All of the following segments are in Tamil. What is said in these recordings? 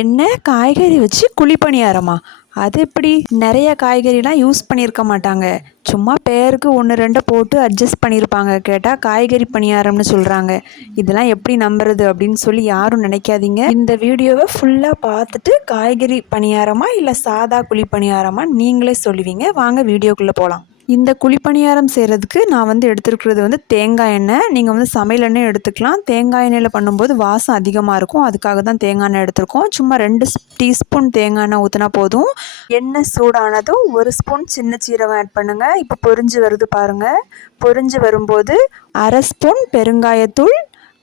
என்ன காய்கறி வச்சு குழிப்பணியாரமா? அது எப்படி? நிறைய காய்கறிலாம் யூஸ் பண்ணியிருக்க மாட்டாங்க. சும்மா பேருக்கு 1, 2 போட்டு அட்ஜஸ்ட் பண்ணியிருப்பாங்க. கேட்டால் காய்கறி பணியாரம்னு சொல்கிறாங்க. இதெல்லாம் எப்படி நம்புறது அப்படின்னு சொல்லி யாரும் நினைக்காதீங்க. இந்த வீடியோவை ஃபுல்லாக பார்த்துட்டு காய்கறி பணியாரமா இல்லை சாதா குழிப்பணியாரமா நீங்களே சொல்லுவீங்க. வாங்க வீடியோக்குள்ளே போகலாம். இந்த குழிப்பணியாரம் செய்கிறதுக்கு நான் எடுத்துருக்கிறது தேங்காய் எண்ணெய். நீங்கள் சமையல் எண்ணெய் எடுத்துக்கலாம். தேங்காய் எண்ணெயில் பண்ணும்போது வாசம் அதிகமாக இருக்கும். அதுக்காக தான் தேங்காய் எண்ணெய் எடுத்துருக்கோம். சும்மா 2 டீஸ்பூன் தேங்காய் எண்ணெய் ஊற்றினா போதும். எண்ணெய் சூடானதும் 1 ஸ்பூன் சின்ன சீரகம் ஆட் பண்ணுங்கள். இப்போ பொரிஞ்சு வருது பாருங்கள். பொரிஞ்சு வரும்போது 1/2 ஸ்பூன் பெருங்காயத்தூள்,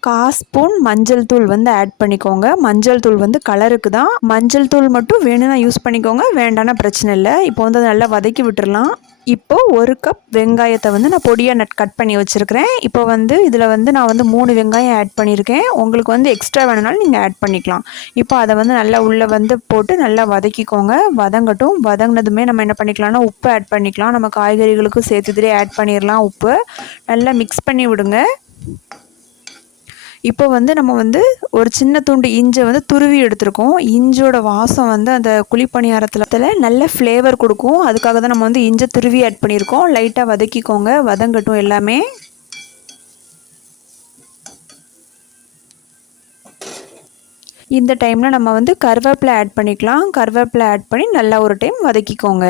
1/4 ஸ்பூன் மஞ்சள் தூள் ஆட் பண்ணிக்கோங்க. மஞ்சள் தூள் கலருக்கு தான். மஞ்சள் தூள் மட்டும் வேணும்னா யூஸ் பண்ணிக்கோங்க, வேண்டானா பிரச்சனை இல்லை. இப்போ அதை நல்லா வதக்கி விட்டுறலாம். இப்போது 1 கப் வெங்காயத்தை நான் பொடியாக கட் பண்ணி வச்சுருக்கிறேன். இப்போ இதில் நான் 3 வெங்காயம் ஆட் பண்ணியிருக்கேன். உங்களுக்கு எக்ஸ்ட்ரா வேணுனாலும் நீங்கள் ஆட் பண்ணிக்கலாம். இப்போ அதை நல்லா உள்ளே போட்டு நல்லா வதக்கிக்கோங்க. வதங்கட்டும். வதங்கினதுமே நம்ம என்ன பண்ணிக்கலாம்னா உப்பு ஆட் பண்ணிக்கலாம். நம்ம காய்கறிகளுக்கும் சேர்த்து இதிலே ஆட் பண்ணிடலாம். உப்பு நல்லா மிக்ஸ் பண்ணி விடுங்க. இப்போ நம்ம ஒரு சின்ன துண்டு இஞ்சை துருவி எடுத்துருக்கோம். இஞ்சோட வாசம் அந்த குழிப்பணியாரத்தில் நல்ல ஃப்ளேவர் கொடுக்கும். அதுக்காக தான் நம்ம இஞ்சை துருவி ஆட் பண்ணியிருக்கோம். லைட்டாக வதக்கிக்கோங்க. வதங்கட்டும் எல்லாமே. இந்த டைமில் நம்ம கருவேப்பிலை ஆட் பண்ணிக்கலாம். கருவேப்பிலை ஆட் பண்ணி நல்லா ஒரு டைம் வதக்கிக்கோங்க.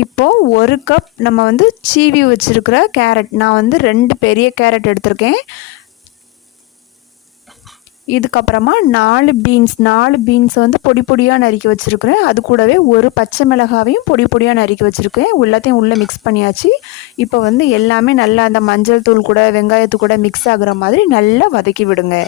இப்போது 1 கப் நம்ம சீவி வச்சுருக்கிற கேரட், நான் 2 பெரிய கேரட் எடுத்திருக்கேன். இதுக்கப்புறமா 4 பீன்ஸை பொடி பொடியாக நறுக்கி வச்சுருக்கிறேன். அது கூடவே 1 பச்சை மிளகாவையும் பொடி பொடியாக நறுக்கி வச்சுருக்கேன். எல்லாத்தையும் உள்ளே மிக்ஸ் பண்ணியாச்சு. இப்போ எல்லாமே நல்லா அந்த மஞ்சள் தூள் கூட வெங்காயத்து கூட மிக்ஸ் ஆகுற மாதிரி நல்லா வதக்கி விடுங்க.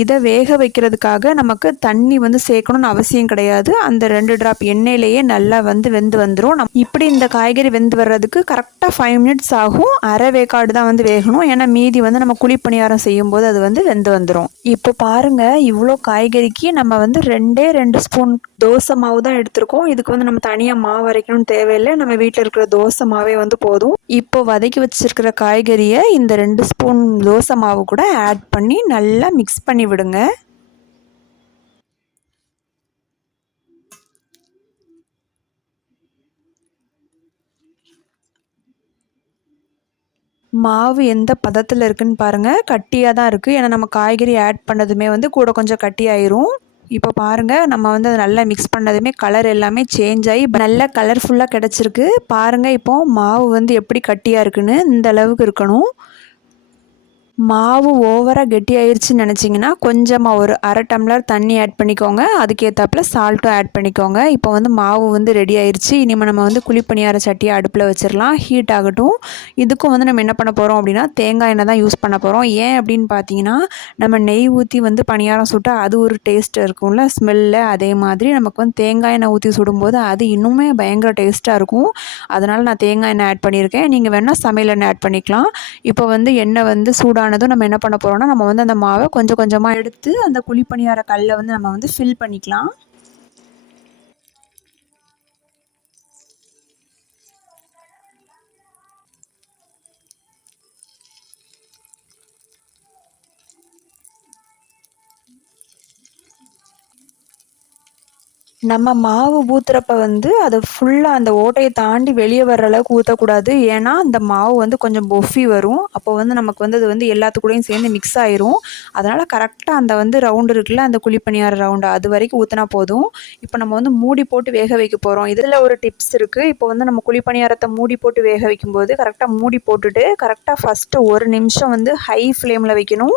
இதை வேக வைக்கிறதுக்காக நமக்கு தண்ணி சேர்க்கணும்னு அவசியம் கிடையாது. அந்த 2 ட்ராப் எண்ணெயிலேயே நல்லா வெந்து வந்துடும். இப்படி இந்த காய்கறி வெந்து வர்றதுக்கு கரெக்டாக 5 மினிட்ஸ் ஆகும். அரை வேக்காடு தான் வேகணும். ஏன்னா மீதி நம்ம குழிப்பணியாரம் செய்யும்போது அது வெந்து வந்துடும். இப்போ பாருங்கள், இவ்வளோ காய்கறிக்கு நம்ம 2 ஸ்பூன் தோசை மாவு தான் எடுத்திருக்கோம். இதுக்கு நம்ம தனியாக மாவு அரைக்கணும்னு தேவையில்லை. நம்ம வீட்டில் இருக்கிற தோசை மாவே போதும். இப்போ வதக்கி வச்சிருக்கிற காய்கறியை இந்த 2 ஸ்பூன் தோசை மாவு கூட ஆட் பண்ணி நல்லா மிக்ஸ் பண்ணி விடுங்க. மாவு எந்த பதத்தில் இருக்குன்னு பாருங்கள். கட்டியாக தான் இருக்குது. ஏன்னா நம்ம காய்கறி ஆட் பண்ணதுமே கூட கொஞ்சம் கட்டியாயிரும். இப்போ பாருங்கள், நம்ம அதை நல்லா மிக்ஸ் பண்ணதுமே கலர் எல்லாமே சேஞ்ச் ஆகி நல்லா கலர்ஃபுல்லாக கிடச்சிருக்கு. பாருங்கள், இப்போது மாவு எப்படி கட்டியாக இருக்குன்னு இந்த அளவுக்கு இருக்கணும். மாவு ஓவராக கெட்டி ஆயிடுச்சுன்னு நினச்சிங்கன்னா கொஞ்சமாக ஒரு அரை டம்ளர் தண்ணி ஆட் பண்ணிக்கோங்க. அதுக்கேற்றாப்புல சால்ட்டும் ஆட் பண்ணிக்கோங்க. இப்போ மாவு ரெடி ஆயிடுச்சு. இனிமேல் நம்ம குழிப்பணியார சட்டியை அடுப்பில் வச்சிடலாம். ஹீட் ஆகட்டும். இதுக்கும் நம்ம என்ன பண்ண போகிறோம் அப்படின்னா தேங்காய் எண்ணெய் தான் யூஸ் பண்ண போகிறோம். ஏன் அப்படின்னு பார்த்தீங்கன்னா நம்ம நெய் ஊற்றி பணியாரம் சுட்டால் அது ஒரு டேஸ்ட் இருக்கும்ல, ஸ்மெல்லில். அதே மாதிரி நமக்கு தேங்காய் எண்ணெய் ஊற்றி சுடும்போது அது இன்னுமே பயங்கர டேஸ்ட்டாக இருக்கும். அதனால் நான் தேங்காய் எண்ணெய் ஆட் பண்ணியிருக்கேன். நீங்கள் வேணால் சமையல் எண்ணெய் ஆட் பண்ணிக்கலாம். இப்போ எண்ணெய் சூடானதும் நம்ம என்ன பண்ண போகிறோம்னா நம்ம அந்த மாவை கொஞ்சம் கொஞ்சமாக எடுத்து அந்த குழிப்பணியார கல்லை நம்ம ஃபில் பண்ணிக்கலாம். நம்ம மாவு ஊற்றுறப்ப அதை ஃபுல்லாக அந்த ஓட்டையை தாண்டி வெளியே வர்ற அளவுக்கு ஊற்றக்கூடாது. ஏன்னா அந்த மாவு கொஞ்சம் பொஃபி வரும். அப்போ நமக்கு அது எல்லாத்துக்கூடையும் சேர்ந்து மிக்ஸ் ஆயிரும். அதனால் கரெக்டாக அந்த ரவுண்டு இருக்குல்ல, அந்த குழிப்பணியார ரவுண்டு, அது வரைக்கும் ஊற்றினா போதும். இப்போ நம்ம மூடி போட்டு வேக வைக்க போகிறோம். இதில் ஒரு டிப்ஸ் இருக்குது. இப்போ நம்ம குழிப்பணியாரத்தை மூடி போட்டு வேக வைக்கும்போது கரெக்டாக மூடி போட்டுட்டு கரெக்டாக ஃபஸ்ட்டு 1 நிமிஷம் ஹை ஃப்ளேமில் வைக்கணும்.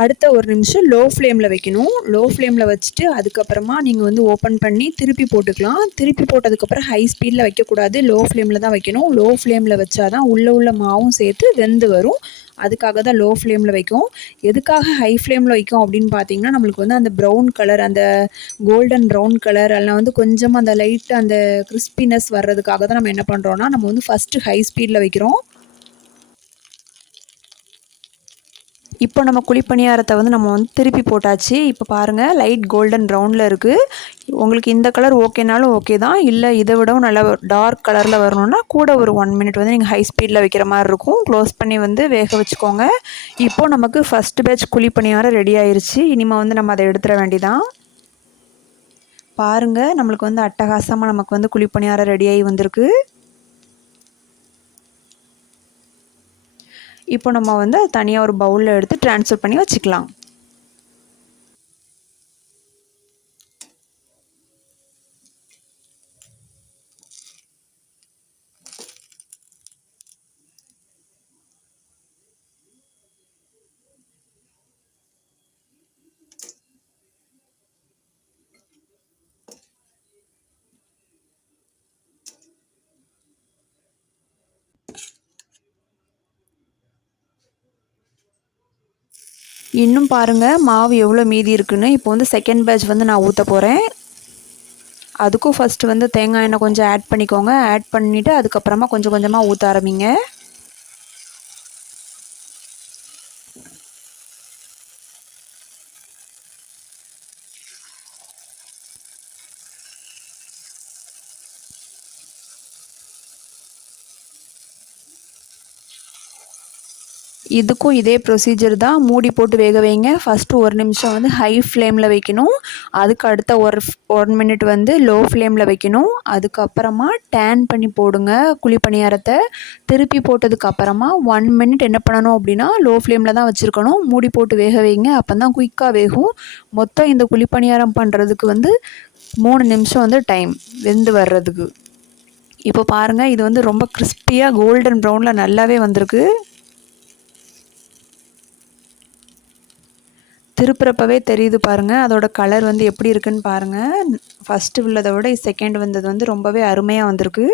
அடுத்த 1 நிமிஷம் லோ ஃப்ளேமில் வைக்கணும். லோ ஃப்ளேமில் வச்சுட்டு அதுக்கப்புறமா நீங்கள் ஓப்பன் பண்ணி திருப்பி போட்டுக்கலாம். திருப்பி போட்டதுக்கப்புறம் ஹை ஸ்பீடில் வைக்கக்கூடாது, லோ ஃப்ளேமில் தான் வைக்கணும். லோ ஃப்ளேமில் வச்சா தான் உள்ள மாவும் சேர்த்து வெந்து வரும். அதுக்காக தான் லோ ஃப்ளேமில் வைக்கும். எதுக்காக ஹை ஃப்ளேமில் வைக்கும் அப்படின்னு பார்த்தீங்கன்னா நம்மளுக்கு அந்த ப்ரௌன் கலர், அந்த கோல்டன் ப்ரௌன் கலர் எல்லாம் கொஞ்சமாக அந்த லைட்டாக அந்த கிறிஸ்பினஸ் வர்றதுக்காக தான் நம்ம என்ன பண்ணுறோன்னா நம்ம ஃபஸ்ட்டு ஹை ஸ்பீடில் வைக்கிறோம். இப்போ நம்ம குழிப்பணியாரத்தை வந்து நம்ம வந்து திருப்பி போட்டாச்சு. இப்போ பாருங்கள் லைட் கோல்டன் ப்ரௌனில் இருக்குது. உங்களுக்கு இந்த கலர் ஓகேனாலும் ஓகே தான். இல்லை இதை விடவும் நல்லா டார்க் கலரில் வரணுன்னா கூட ஒரு 1 மினிட் வந்து நீங்கள் ஹை ஸ்பீடில் வைக்கிற மாதிரி இருக்கும். க்ளோஸ் பண்ணி வந்து வேக வச்சுக்கோங்க. இப்போது நமக்கு ஃபஸ்ட் பேட்ச் குழிப்பணியாரம் ரெடி ஆயிருச்சு. இனிமேல் வந்து நம்ம அதை எடுத்துட வேண்டிதான். பாருங்கள் நம்மளுக்கு வந்து அட்டகாசமாக நமக்கு வந்து குழிப்பணியாரம் ரெடியாகி வந்திருக்கு. இப்போ நம்ம வந்து தனியாக ஒரு பவுலில் எடுத்து ட்ரான்ஸ்ஃபர் பண்ணி வச்சுக்கலாம். இன்னும் பாருங்கள் மாவு எவ்வளோ மீதி இருக்குன்னு. இப்போ வந்து செகண்ட் பேட்ச் வந்து நான் ஊற்ற போகிறேன். அதுக்கும் ஃபஸ்ட்டு வந்து தேங்காய் எண்ணெய் கொஞ்சம் ஆட் பண்ணிக்கோங்க. ஆட் பண்ணிவிட்டு அதுக்கப்புறமா கொஞ்சம் கொஞ்சமாக ஊற்ற ஆரம்பிங்க. இதுக்கும் இதே ப்ரொசீஜர் தான். மூடி போட்டு வேக வைங்க. ஃபஸ்ட்டு 1 நிமிஷம் வந்து ஹை ஃப்ளேமில் வைக்கணும். அதுக்கு அடுத்த 1 மினிட் வந்து லோ ஃப்ளேமில் வைக்கணும். அதுக்கப்புறமா டேன் பண்ணி போடுங்க குழிப்பணியாரத்தை. திருப்பி போட்டதுக்கப்புறமா 1 மினிட் என்ன பண்ணணும் அப்படின்னா லோ ஃப்ளேமில் தான் வச்சுருக்கணும். மூடி போட்டு வேக வைங்க. அப்போ தான் குயிக்காக வேகும். மொத்தம் இந்த குழிப்பணியாரம் பண்ணுறதுக்கு வந்து 3 நிமிஷம் வந்து டைம் வெந்து வர்றதுக்கு. இப்போ பாருங்கள் இது வந்து ரொம்ப கிறிஸ்பியாக கோல்டன் ப்ரௌனில் நல்லாவே வந்திருக்கு. திருப்புறப்பவே தெரியுது பாருங்கள் அதோட கலர் வந்து எப்படி இருக்குன்னு பாருங்கள். ஃபஸ்ட்டு உள்ளதை விட செகண்ட் வந்தது வந்து ரொம்பவே அருமையாக வந்திருக்கு.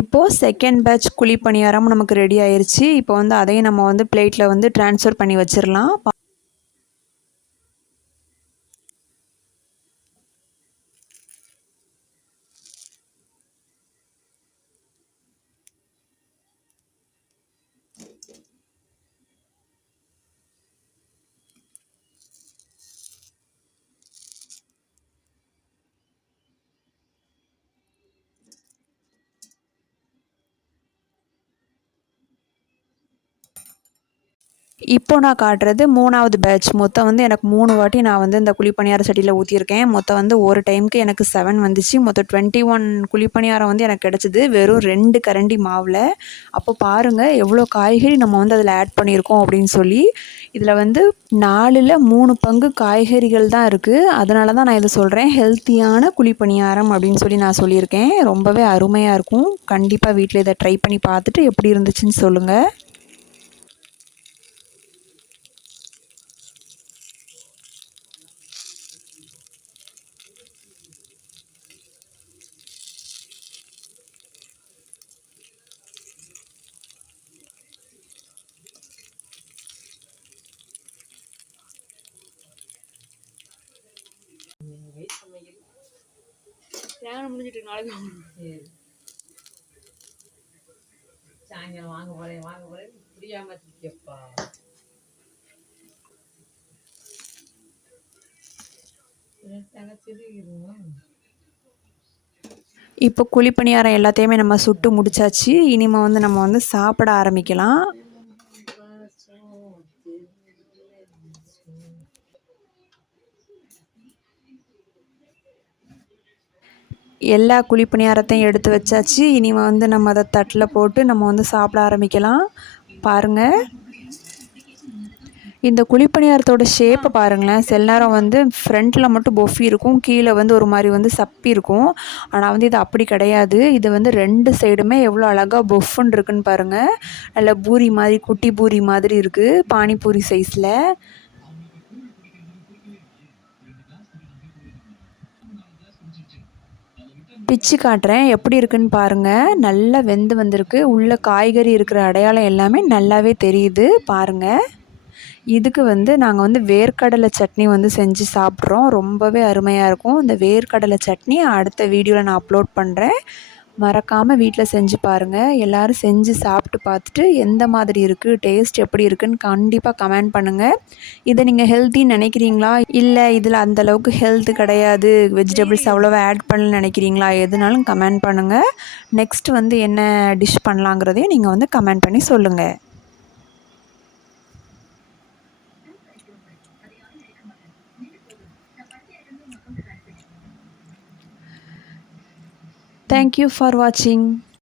இப்போது செகண்ட் பேட்ச் குழிப்பணியாரம் நமக்கு ரெடி ஆயிருச்சு. இப்போ வந்து அதையும் நம்ம வந்து பிளேட்டில் வந்து ட்ரான்ஸ்ஃபர் பண்ணி வச்சிடலாம். இப்போ நான் காட்டுறது 3வது பேட்ச். மொத்தம் வந்து எனக்கு 3 வாட்டி நான் வந்து இந்த குழிப்பணியார சட்டியில் ஊற்றியிருக்கேன். மொத்தம் வந்து ஒரு டைமுக்கு எனக்கு 7 வந்துச்சு. மொத்தம் 21 குழிப்பணியாரம் வந்து எனக்கு கிடச்சிது வெறும் 2 கரண்டி மாவில். அப்போ பாருங்கள் எவ்வளோ காய்கறி நம்ம வந்து அதில் ஆட் பண்ணியிருக்கோம் அப்படின்னு சொல்லி. இதில் வந்து 4ல் 3 பங்கு காய்கறிகள் தான் இருக்குது. அதனால தான் நான் இதை சொல்கிறேன் ஹெல்த்தியான குழிப்பணியாரம் அப்படின்னு சொல்லி நான் சொல்லியிருக்கேன். ரொம்பவே அருமையாக இருக்கும். கண்டிப்பாக வீட்டில் இதை ட்ரை பண்ணி பார்த்துட்டு எப்படி இருந்துச்சுன்னு சொல்லுங்கள். முடிஞ்சிட்டு நாளைக்கு சாயங்காலம் வாங்க போறேன் புரியாம கேப்பா. இப்போ குழிப்பணியாரம் எல்லாத்தையுமே நம்ம சுட்டு முடிச்சாச்சு. இனிமேல் வந்து நம்ம வந்து சாப்பிட ஆரம்பிக்கலாம். எல்லா குழிப்பணியாரத்தையும் எடுத்து வச்சாச்சு. இனிமேல் வந்து நம்ம அதை தட்டில் போட்டு நம்ம வந்து சாப்பிட ஆரம்பிக்கலாம். பாருங்கள் இந்த குழிப்பணியாரத்தோட ஷேப்பை பாருங்களேன். சில நேரம் வந்து ஃப்ரண்ட்டில் மட்டும் பொஃபி இருக்கும், கீழே வந்து ஒரு மாதிரி வந்து சப்பி இருக்கும். ஆனால் வந்து இது அப்படி கிடையாது. இது வந்து 2 சைடுமே எவ்வளோ அழகாக பொஃப்னு இருக்குன்னு பாருங்கள். நல்ல பூரி மாதிரி குட்டி பூரி மாதிரி இருக்குது பானிபூரி சைஸில். பிச்சு காட்டுறேன் எப்படி இருக்குன்னு பாருங்கள். நல்லா வெந்து வந்திருக்கு. உள்ள காய்கறி இருக்கிற அடையாளம் எல்லாமே நல்லாவே தெரியுது பாருங்கள். இதுக்கு வந்து நாங்கள் வந்து வேர்க்கடலை சட்னி வந்து செஞ்சு சாப்பிட்றோம். ரொம்பவே அருமையாக இருக்கும். இந்த வேர்க்கடலை சட்னி அடுத்த வீடியோவில் நான் அப்லோட் பண்ணுறேன். மறக்காமல் வீட்டில் செஞ்சு பாருங்கள். எல்லோரும் செஞ்சு சாப்பிட்டு பார்த்துட்டு எந்த மாதிரி இருக்குது, டேஸ்ட் எப்படி இருக்குதுன்னு கண்டிப்பாக கமெண்ட் பண்ணுங்கள். இதை நீங்கள் ஹெல்த்தின்னு நினைக்கிறீங்களா, இல்லை இதில் அந்தளவுக்கு ஹெல்த் கிடையாது, வெஜிடபிள்ஸ் அவ்வளோவா ஆட் பண்ணலன்னு நினைக்கிறீங்களா, எதுனாலும் கமெண்ட் பண்ணுங்கள். நெக்ஸ்ட் வந்து என்ன டிஷ் பண்ணலாங்கிறதையும் நீங்கள் வந்து கமெண்ட் பண்ணி சொல்லுங்கள். Thank you for watching.